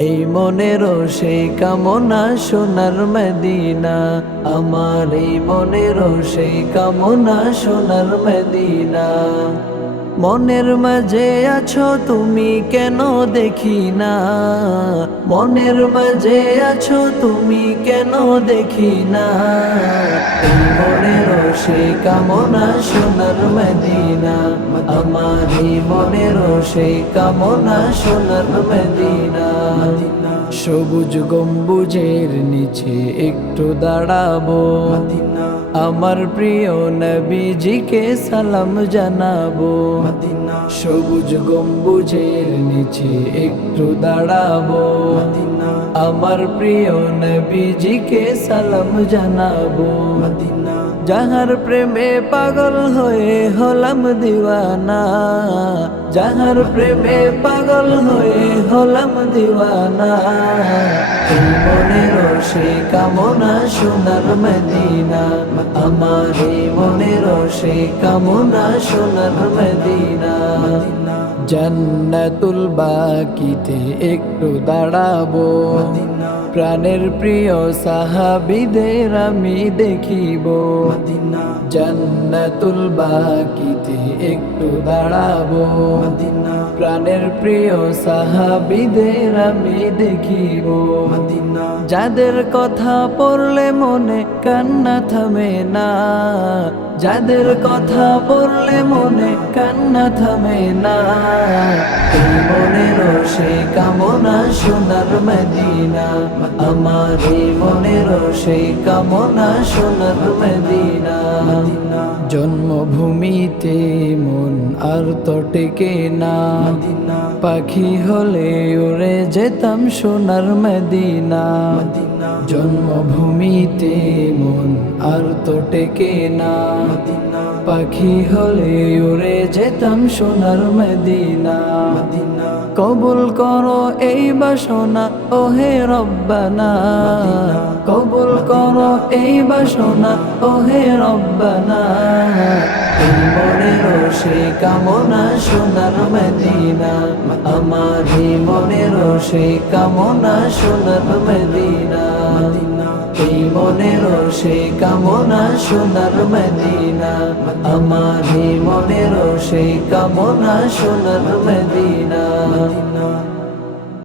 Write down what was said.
এই মনেরও সেই কামনা সোনার মদিনা, আমার এই মনেরও সেই কামনা সোনার মদিনা। মনের মাঝে আছো তুমি কেন দেখি না, মনের মাঝে আছো তুমি কেন দেখি না। এই মনেরও সেই কামনা সোনার মদিনা, আমার এই মনেরও সেই কামনা সোনার মদিনা। সবুজ গম্বুজের নিচে একটু দাঁড়াবো, আমার প্রিয় নবীজিকে সালাম জানাবো। সবুজ গম্বুজের নিচে একটু দাঁড়াবো, আমার প্রিয় নবীজিকে সালাম জানাবো। যাহার প্রেমে পাগল হয়ে হলাম দিওয়ানা, যাহার প্রেমে পাগল হয়ে হলাম দিওয়ানা। এই মনেরও সেই কামনা সোনার মদিনা, আমার এই মনেরও সেই কামনা সোনার মদিনা। জান্নাতুল বাকিতে একটু দাঁড়াবো, প্রাণের প্রিয় সাহাবীদের আমি দেখিব। জান্নাতুল বাকিতে একটু দাঁড়াবো, প্রাণের প্রিয় সাহাবীদের আমি দেখিব। যাদের কথা পড়লে মনে কান্না থামে না, যাদের কথা পড়লে মনে কান্না থামে না। এই মনেরও সেই কামনা সোনার মদিনা, আমার এই মনেরও সেই কামনা সোনার মদিনা। জন্মভূমিতে মন আর তো টেকে না, পাখি হলে উড়ে যেতাম সোনার মদিনা। জন্মভূমিতে মন আর তো টেকে না, পাখি হলে উড়ে যেতাম সোনার মদিনা। কবুল করো এই বাসনা ওহে রব্বানা, কবুল করো এই বাসনা ওহে রব্বানা। এই মনেরও সেই কামনা সোনার মদিনা, আমার এই মনেরও সেই কামনা সোনার মদিনা। এই মনেরও সেই কামনা সোনার মদিনা, আমার এই মনেরও সেই কামনা সোনার মদিনা।